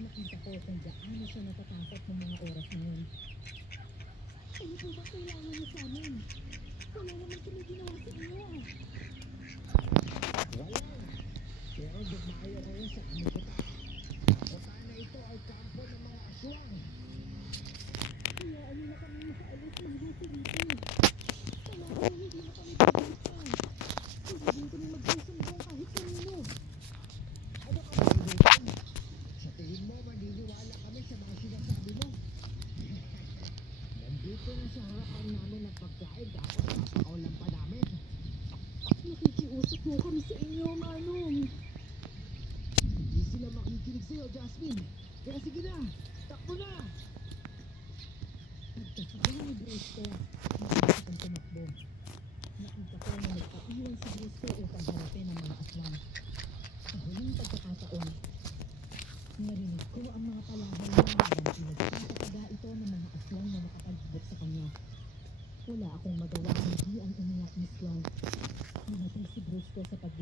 Nakita ko kung gaano siya natatakot ng mga oras na yun. Ano po ba kailangan niyo sa amin? Wala naman kami ginawa sa inyo. Wala. Pero dumayo ko yun sa kanikuta. Kuta na ito ay kampo ng mga aswang. Kaya ano na kami makaalis magbuti dito. Wala kami hindi na kami pag-isa. Hindi din kami magsusumbong kahit kanino. Ano ka manilutan? Sa tingin mo, maniniwala kami sa mga sinasabi mo. Nandito na sa harapan namin ang pagkain, dapat papakawalan pa namin. Nakikiusap mo kami sa inyo, Manong. Hindi sila makikinig sa'yo, Jasmine. Kaya sige na, takbo na! Nagkasigaw ni Brusco. Nakita kong tumakbo. Nakita ko na nagpaiwan si Brusco upang harapin ang mga aswang. Sa huling pagkakataon, narinig ko ang mga palabay niya habang pinagpapataga ito ng mga aswang na nakapagdibok sa kanya. Wala akong magawa kundi ang umiyak ni Sloan. Namatay si Brusco sa pag